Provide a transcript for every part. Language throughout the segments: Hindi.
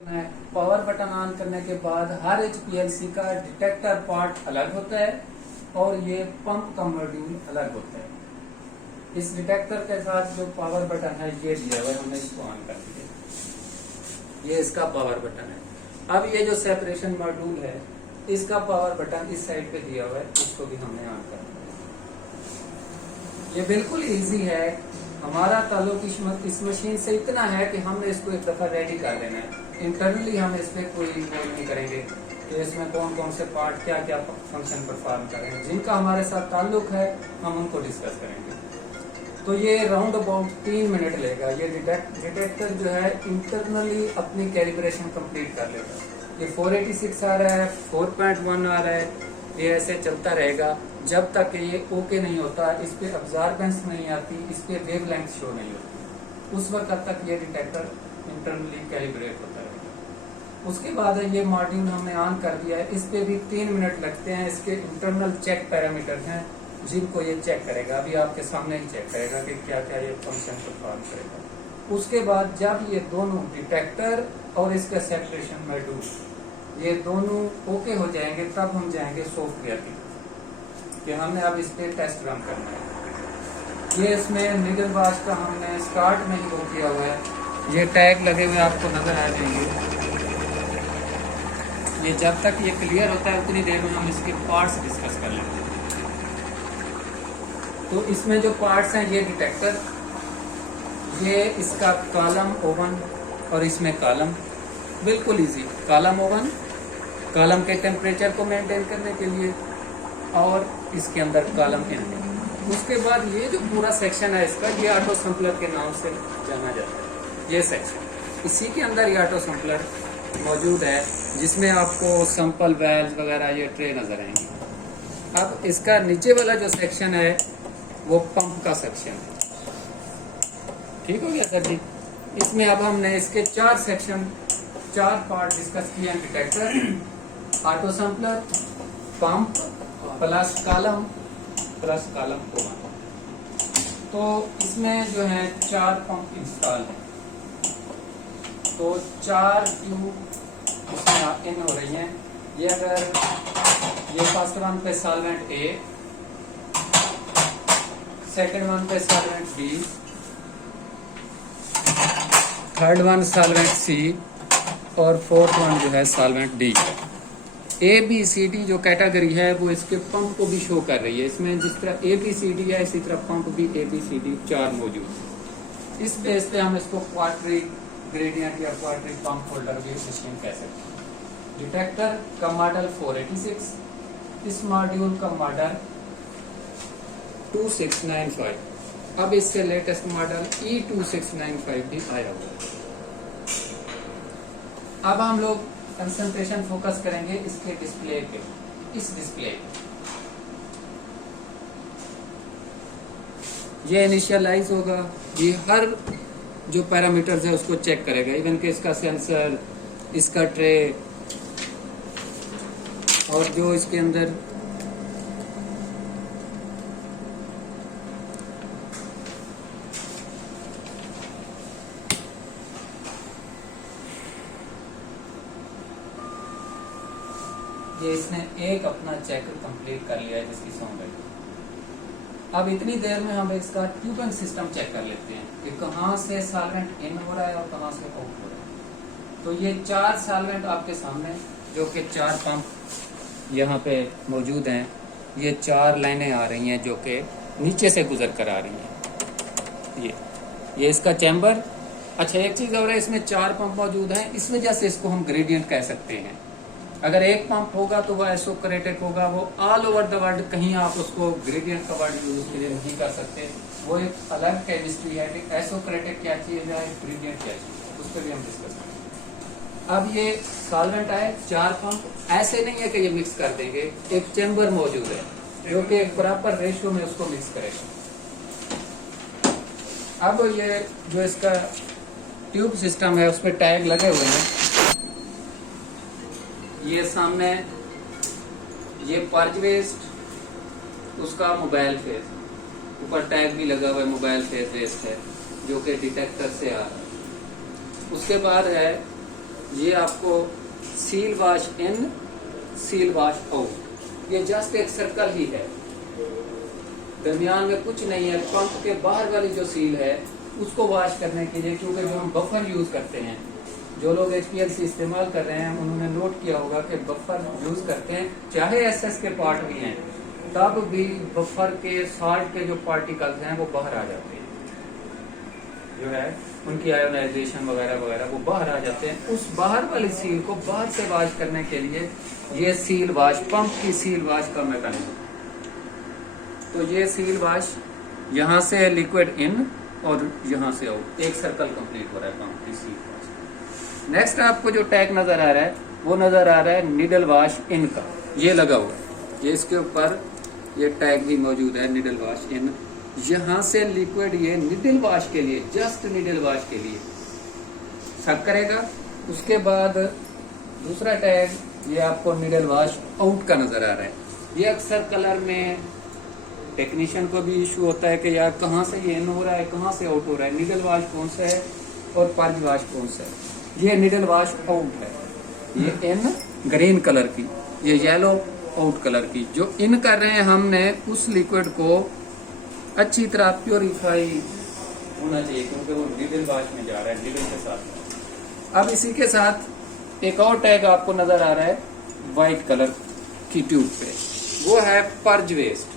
पावर बटन ऑन करने के बाद हर HPLC का डिटेक्टर पार्ट अलग होता है और ये पंप का मॉड्यूल अलग होता है। इस डिटेक्टर के साथ जो पावर बटन है ये दिया हुआ है, हमने इसको ऑन कर दिया। ये इसका पावर बटन है। अब ये जो सेपरेशन मॉड्यूल है इसका पावर बटन इस साइड पे दिया हुआ है, इसको भी हमने ऑन कर दिया। ये बिल्कुल इजी है। हमारा ताल्लुक इस मशीन से इतना है कि हमने इसको एक दफा रेडी कर लेना है। इंटरनली हम इस पर कोई इन्वॉल्व नहीं करेंगे कि इसमें कौन कौन से पार्ट क्या क्या फंक्शन परफॉर्म करेंगे। जिनका हमारे साथ ताल्लुक है हम उनको डिस्कस करेंगे। तो ये राउंड अबाउट 3 मिनट लेगा। ये डिटेक्टर जो है इंटरनली अपनी कैलिब्रेशन कंप्लीट कर लेगा। ये 486 आ रहा है, 4.1 आ रहा है, ये ऐसे चलता रहेगा जब तक ये ओके नहीं होता, इस पे अब्जॉर्बेंस नहीं आती, इस पे वेवलेंथ शो नहीं होती। उस वक्त तक ये डिटेक्टर इंटरनली कैलिब्रेट होता रहेगा। उसके बाद ये मॉड्यूल हमने ऑन कर दिया है। इस पे भी 3 मिनट लगते हैं। इसके इंटरनल चेक पैरामीटर हैं जिनको ये चेक करेगा। अभी आपके सामने ही चेक करेगा कि क्या क्या ये फंक्शन परफॉर्म करेगा। उसके बाद जब ये दोनों डिटेक्टर और इसका सेपरेशन मॉड्यूल ये दोनों ओके हो जाएंगे तब हम जाएंगे सॉफ्टवेयर की कि हमने अब इस पे टेस्ट रन करना है। ये इसमें निगल वाश का हमने स्टार्ट में ही वो किया हुआ है। ये टैग लगे हुए आपको नजर आ जाएंगे। ये जब तक ये क्लियर होता है उतनी देर में हम इसके पार्ट्स डिस्कस कर लेते हैं। तो इसमें जो पार्ट्स हैं ये डिटेक्टर, ये इसका कॉलम ओवन और इसमें कॉलम, बिल्कुल इजी। कॉलम ओवन कॉलम के टेम्परेचर को मेंटेन करने के लिए और इसके अंदर कॉलम इनपुट। उसके बाद ये जो पूरा सेक्शन है इसका, ये ऑटो सैंपलर के नाम से जाना जाता है। ये सेक्शन, इसी के अंदर ये ऑटो सैंपलर मौजूद है जिसमें आपको सैंपल वेल्व वगैरह ये ट्रे नजर आएंगे। अब इसका नीचे वाला जो सेक्शन है वो पंप का सेक्शन है। ठीक हो गया सर जी। इसमें अब हमने इसके 4 सेक्शन 4 पार्ट डिस्कस किए हैं। Detector, auto sampler, pump plus column oven. तो इसमें जो है 4 पंप इंस्टॉल है। तो 4 ट्यूब इसमें इन हो रही हैं। ये अगर ये फर्स्ट वन पे सॉल्वेंट A, सेकंड वन पे solvent B, third one solvent C और फोर्थ वन जो है सॉल्वेंट D। ABCD जो कैटेगरी है वो इसके पंप को भी शो कर रही है। इसमें जिस तरह ABCD है इसी तरह पंप भी ABCD 4 मौजूद है। इस बेस पे हम इसको क्वार्टरी ग्रेडियंट या क्वार्टरी पंप होल्डर भी मशीन कह सकते हैं। डिटेक्टर का मॉडल 486, इस मॉड्यूल का मॉडल 2695। अब इससे लेटेस्ट मॉडल E2695 भी आया हुआ है। अब हम लोग कंसंट्रेशन फोकस करेंगे इसके डिस्प्ले पे। इस डिस्प्ले ये इनिशियलाइज होगा, ये हर जो पैरामीटर्स है उसको चेक करेगा, इवन कि इसका सेंसर, इसका ट्रे और जो इसके अंदर ये इसने एक अपना चेक कंप्लीट कर लिया है जिसकी साउंड है। अब इतनी देर में हम इसका ट्यूबिंग सिस्टम चेक कर लेते हैं कि कहाँ से सॉल्वेंट इन हो रहा है और कहाँ से आउट हो रहा है। तो ये 4 सॉल्वेंट आपके सामने जो कि 4 पंप यहाँ पे मौजूद हैं। ये 4 लाइनें आ रही हैं जो कि नीचे से गुजर कर आ रही हैं। ये इसका चैम्बर। अच्छा, एक चीज़ और है, इसमें 4 पंप मौजूद हैं, इस वजह से इसको हम ग्रेडियंट कह सकते हैं। अगर एक पंप होगा तो वह आइसोक्रेटिक होगा, वो ऑल ओवर द वर्ल्ड कहीं आप उसको ग्रेडियंट का वर्ड यूज के लिए नहीं कर सकते। वो एक अलग केमिस्ट्री है कि आइसोक्रेटिक क्या चीज है, ग्रेडियंट क्या चीज है, उस पर भी हम डिस्कस करेंगे। अब ये सॉल्वेंट आए 4 पंप, ऐसे नहीं है कि ये मिक्स कर देंगे। एक चैम्बर मौजूद है जो कि एक प्रॉपर रेशियो में उसको मिक्स करेगा। अब ये जो इसका ट्यूब सिस्टम है उस पर टैग लगे हुए हैं। ये सामने ये पर्ज वेस्ट, उसका मोबाइल फेस, ऊपर टैग भी लगा हुआ है मोबाइल फेस वेस्ट है जो कि डिटेक्टर से आ रहा है। उसके बाद है ये आपको seal wash in, seal wash out, ये जस्ट एक सर्कल ही है, दरमियान में कुछ नहीं है। पंप के बाहर वाली जो सील है उसको वॉश करने के लिए, क्योंकि जो हम बफर यूज करते हैं, जो लोग HPLC इस्तेमाल कर रहे हैं उन्होंने नोट किया होगा कि बफर यूज करते हैं, चाहे SS के पार्ट भी हैं तब भी बफर के साल्ट के जो पार्टिकल्स हैं वो बाहर आ जाते हैं, जो है उनकी आयोनाइजेशन वगैरह वगैरह वो बाहर आ जाते हैं। उस बाहर वाली सील को बाहर से वॉश करने के लिए ये सील वॉश, पंप की सील वॉश का मैकेनिज्म। तो ये सील वॉश यहाँ से लिक्विड इन और यहाँ से आउट, एक सर्कल कंप्लीट हो रहा है पंप की सील वॉश। नेक्स्ट आपको जो टैग नजर आ रहा है वो नजर आ रहा है निडल वॉश इन का, ये लगा हुआ है, ये इसके ऊपर ये टैग भी मौजूद है निडल वॉश इन। यहाँ से लिक्विड ये निडल वॉश के लिए, जस्ट निडल वॉश के लिए सक करेगा। उसके बाद दूसरा टैग ये आपको निडल वॉश आउट का नजर आ रहा है। ये अक्सर कलर में टेक्नीशियन को भी इशू होता है कि यार कहाँ से ये इन हो रहा है, कहाँ से आउट हो रहा है, निडल वॉश कौन सा है और पर्ज वॉश कौन सा है। ये निडल वॉश आउट है, ये इन ग्रीन कलर की, ये येलो आउट कलर की। जो इन कर रहे हैं हमने उस लिक्विड को अच्छी तरह प्योरीफाई होना चाहिए, क्योंकि वो निडल वॉश में जा रहा है निडल के साथ। अब इसी के साथ एक और टैग आपको नजर आ रहा है व्हाइट कलर की ट्यूब पे, वो है पर्ज वेस्ट।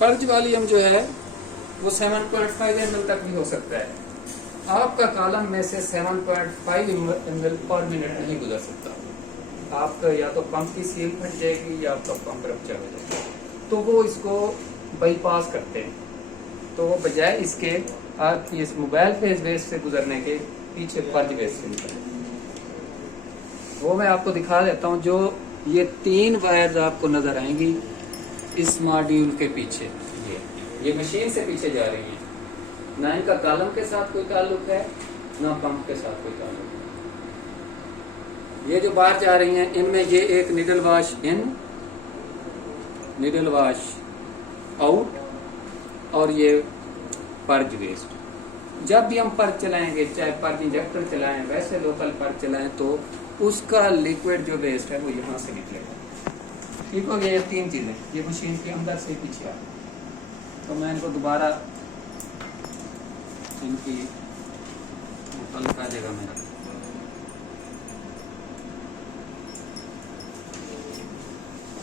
पर्ज वॉल्यूम जो है वो 7.5 ml तक भी हो सकता है। आपका कॉलम में से 7.5 ml पर मिनट नहीं गुजर सकता, आपका या तो पंप की सील फट जाएगी या आपका पंप रप्चर हो जाएगा, तो वो इसको बाईपास करते हैं। तो वो बजाय इसके आप इस मोबाइल फेज वेस्ट से गुजरने के पीछे पर्ज वेस्ट से निकले, वो मैं आपको दिखा देता हूँ। जो ये 3 वायर्स आपको नजर आएंगी इस मॉड्यूल के पीछे, ये मशीन से पीछे जा रही है, ना इनका कॉलम के साथ कोई ताल्लुक है ना पंप के साथ कोई ताल्लुक है। ये जो बाहर जा रही हैं इनमें ये एक needle wash in, needle wash out और ये पर्ज वेस्ट। जब भी हम पर्ज चलाएंगे, चाहे पर्ज इंजेक्टर चलाएं वैसे लोकल पर्ज चलाएं, तो उसका लिक्विड जो वेस्ट है वो यहाँ से निकलेगा। ठीक हो गया, ये 3 चीजें ये मशीन के अंदर से पीछे आ। तो मैं इनको दोबारा इनकी हल्का जगह में रख,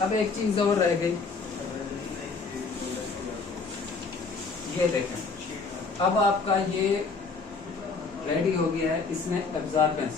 अब एक चीज और रह गई, ये देखें। अब आपका ये रेडी हो गया है, इसमें एब्जॉर्बेंस